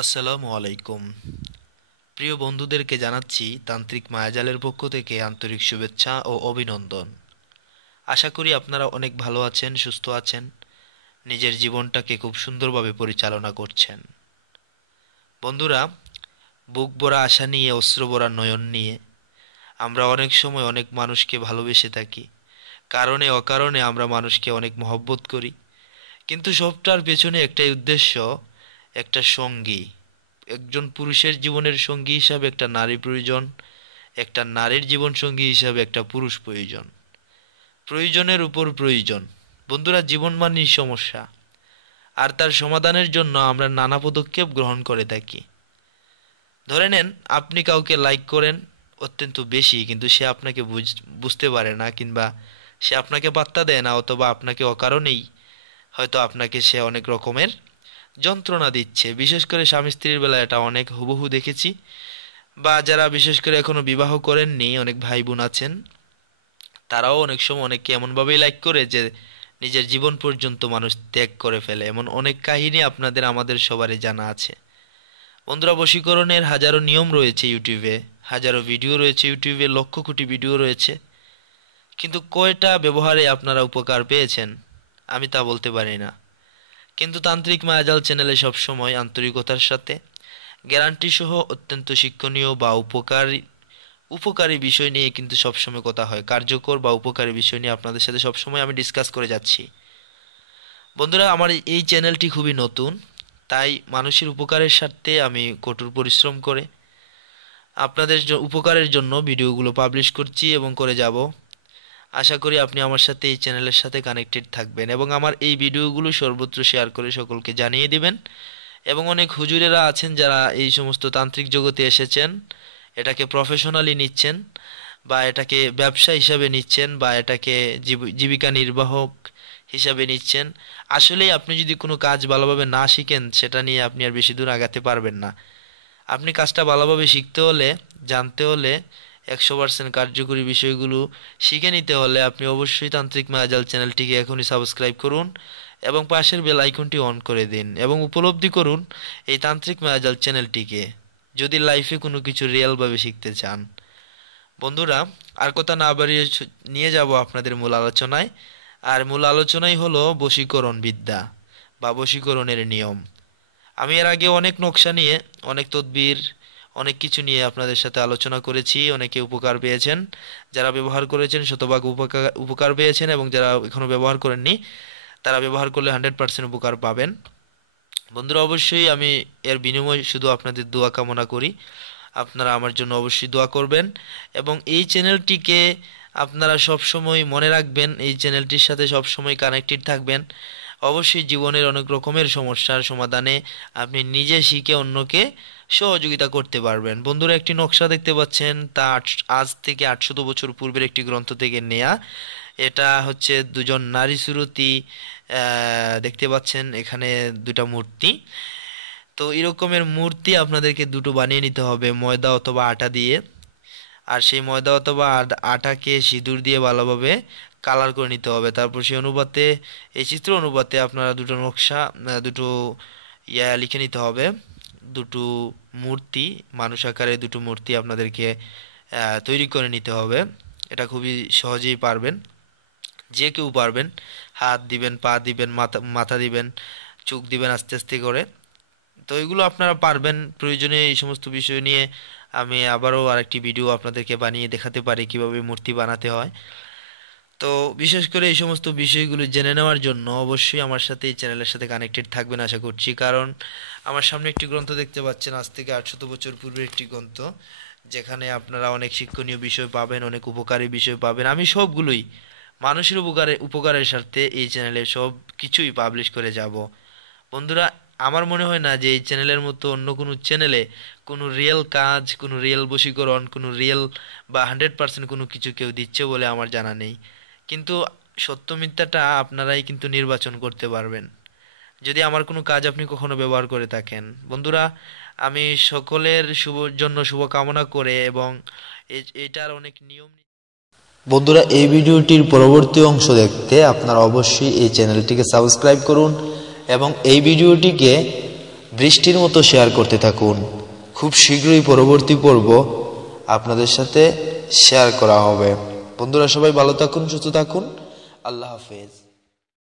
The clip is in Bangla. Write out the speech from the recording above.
আসসালামু আলাইকুম। প্রিয় বন্ধুদেরকে জানাচ্ছি তান্ত্রিক মায়াজালের পক্ষ থেকে আন্তরিক শুভেচ্ছা ও অভিনন্দন। আশা করি আপনারা অনেক ভালো আছেন, সুস্থ আছেন, নিজের জীবনটাকে খুব সুন্দরভাবে পরিচালনা করছেন। বন্ধুরা, বুক ভরা আশা নিয়ে, অশ্রু ভরা নয়ন নিয়ে আমরা অনেক সময় অনেক মানুষকে ভালোবেসে থাকি। কারণে অকারণে আমরা মানুষকে অনেক মহব্বত করি, কিন্তু সবটার পেছনে একটাই উদ্দেশ্য, একটা সঙ্গী। একজন পুরুষের জীবনের সঙ্গী হিসাবে একটা নারী প্রয়োজন, একটা নারীর জীবন সঙ্গী হিসাবে একটা পুরুষ প্রয়োজন। প্রয়োজনের উপর প্রয়োজন। বন্ধুরা, জীবন মানেই সমস্যা, আর তার সমাধানের জন্য আমরা নানা পদক্ষেপ গ্রহণ করে থাকি। ধরে নেন, আপনি কাউকে লাইক করেন অত্যন্ত বেশি, কিন্তু সে আপনাকে বুঝতে পারে না, কিংবা সে আপনাকে পাত্তা দেয় না, অথবা আপনাকে অকারণেই হয়তো আপনাকে সে অনেক রকমের যন্ত্রণা দিচ্ছে। বিশেষ করে স্বামী স্ত্রীর বেলায় এটা অনেক হুবহু দেখেছি। বা যারা বিশেষ করে এখনো বিবাহ করেননি, অনেক ভাই বোন আছেন, তারাও অনেক সময় অনেককে এমনভাবেই লাইক করে যে নিজের জীবন পর্যন্ত মানুষ ত্যাগ করে ফেলে। এমন অনেক কাহিনী আপনাদের আমাদের সবারই জানা আছে। বন্ধুরা, বশীকরণের হাজারো নিয়ম রয়েছে ইউটিউবে, হাজারো ভিডিও রয়েছে ইউটিউবে, লক্ষ কোটি ভিডিও রয়েছে, কিন্তু কয়টা ব্যবহারে আপনারা উপকার পেয়েছেন আমি তা বলতে পারি না। কিন্তু তান্ত্রিক মায়াজাল চ্যানেলে সবসময় আন্তরিকতার সাথে গ্যারান্টি সহ অত্যন্ত শিক্ষণীয় বা উপকারী উপকারী বিষয় নিয়ে কিন্তু সবসময় কথা হয়। কার্যকর বা উপকারী বিষয় নিয়ে আপনাদের সাথে সবসময় আমি ডিসকাস করে যাচ্ছি। বন্ধুরা, আমার এই চ্যানেলটি খুবই নতুন, তাই মানুষের উপকারের স্বার্থে আমি কঠোর পরিশ্রম করে আপনাদের উপকারের জন্য ভিডিওগুলো পাবলিশ করছি এবং করে যাব। আশা করি আপনি আমার সাথে এই চ্যানেলের সাথে কানেক্টেড থাকবেন এবং আমার এই ভিডিওগুলো সর্বত্র শেয়ার করে সকলকে জানিয়ে দিবেন। এবং অনেক হুজুরেরা আছেন যারা এই সমস্ত তান্ত্রিক জগতে এসেছেন, এটাকে প্রফেশনালি নিচ্ছেন, বা এটাকে ব্যবসা হিসাবে নিচ্ছেন, বা এটাকে জীবিকা নির্বাহক হিসাবে নিচ্ছেন। আসলেই আপনি যদি কোনো কাজ ভালোভাবে না শিখেন, সেটা নিয়ে আপনি আর বেশি দূর আগাতে পারবেন না। আপনি কাজটা ভালোভাবে শিখতে হলে, জানতে হলে, 100% কার্যকরী বিষয়গুলো শিখে নিতে হলে আপনি অবশ্যই তান্ত্রিক মায়াজাল চ্যানেলটিকে এখনই সাবস্ক্রাইব করুন এবং পাশের বেল আইকনটি অন করে দিন এবং উপলব্ধি করুন এই তান্ত্রিক মায়াজাল চ্যানেলটিকে, যদি লাইফে কোনো কিছু রিয়েলভাবে শিখতে চান। বন্ধুরা, আর কথা না বাড়িয়ে নিয়ে যাব আপনাদের মূল আলোচনায়। আর মূল আলোচনাই হলো বশীকরণ বিদ্যা বা বশীকরণের নিয়ম। আমি এর আগে অনেক নকশা নিয়ে, অনেক তদবির, অনেক কিছু নিয়ে আপনাদের সাথে আলোচনা করেছি। অনেকে উপকার পেয়েছেন, যারা ব্যবহার করেছেন শতভাগ উপকার উপকার পেয়েছেন, এবং যারা এখনো ব্যবহার করেননি তারা ব্যবহার করলে 100% উপকার পাবেন। বন্ধুরা, অবশ্যই আমি এর বিনিময়ে শুধু আপনাদের দোয়া কামনা করি। আপনারা আমার জন্য অবশ্যই দোয়া করবেন এবং এই চ্যানেলটিকে আপনারা সব সময় মনে রাখবেন, এই চ্যানেলটির সাথে সব সময় কানেক্টেড থাকবেন। অবশ্যই জীবনের অনেক রকমের সমস্যার সমাধানে আপনি নিজে শিখে অন্যকে সহযোগিতা করতে পারবেন। বন্ধুরা, একটি নকশা দেখতে পাচ্ছেন, তা আজ থেকে 800 বছর পূর্বের একটি গ্রন্থ থেকে নেয়া। এটা হচ্ছে দুজন নারী সুরতি, দেখতে পাচ্ছেন এখানে দুটা মূর্তি। তো এরকমের মূর্তি আপনাদেরকে দুটো বানিয়ে নিতে হবে ময়দা অথবা আটা দিয়ে। আর সেই ময়দা অথবা আটাকে সিঁদুর দিয়ে ভালোভাবে কালার করে নিতে হবে। তারপর সেই অনুপাতে, এই চিত্র অনুপাতে আপনারা দুটো নকশা, দুটো লিখে নিতে হবে। দুটো মূর্তি, মানুষ আকারে দুটো মূর্তি আপনাদেরকে তৈরি করে নিতে হবে। এটা খুবই সহজেই পারবেন, যে কেউ পারবেন। হাত দিবেন, পা দিবেন, মাথা মাথা দিবেন, চোখ দিবেন আস্তে আস্তে করে। তো এগুলো আপনারা পারবেন। প্রয়োজনে এই সমস্ত বিষয় নিয়ে আমি আবারও আরেকটি ভিডিও আপনাদেরকে বানিয়ে দেখাতে পারি কিভাবে মূর্তি বানাতে হয়। তো বিশেষ করে এই সমস্ত বিষয়গুলো জেনে নেওয়ার জন্য অবশ্যই আমার সাথে এই চ্যানেলের সাথে কানেক্টেড থাকবেন আশা করছি। কারণ আমার সামনে একটি গ্রন্থ দেখতে পাচ্ছেন, আজ থেকে 800 বছর পূর্বের একটি গ্রন্থ, যেখানে আপনারা অনেক শিক্ষণীয় বিষয় পাবেন, অনেক উপকারী বিষয় পাবেন। আমি সবগুলোই মানুষের উপকারের স্বার্থে এই চ্যানেলে সব কিছুই পাবলিশ করে যাব। বন্ধুরা, আমার মনে হয় না যে এই চ্যানেলের মতো অন্য কোনো চ্যানেলে কোনো রিয়েল কাজ, কোনো রিয়েল বশীকরণ, কোনো রিয়েল বা 100% কোনো কিছু কেউ দিচ্ছে বলে আমার জানা নেই। কিন্তু সত্য মিথ্যাটা আপনারাই কিন্তু নির্বাচন করতে পারবেন, যদি আমার কোনো কাজ আপনি কখনো ব্যবহার করে থাকেন। বন্ধুরা, আমি সকলের জন্য শুভ কামনা করে এবং এটার অনেক নিয়ম। বন্ধুরা, এই ভিডিওটির পরবর্তী অংশ দেখতে আপনারা অবশ্যই এই চ্যানেলটিকে সাবস্ক্রাইব করুন এবং এই ভিডিওটিকে বৃষ্টির মতো শেয়ার করতে থাকুন। খুব শীঘ্রই পরবর্তী পর্ব আপনাদের সাথে শেয়ার করা হবে। বন্ধুরা সবাই ভালো থাকুন, সুস্থ থাকুন। আল্লাহ হাফেজ।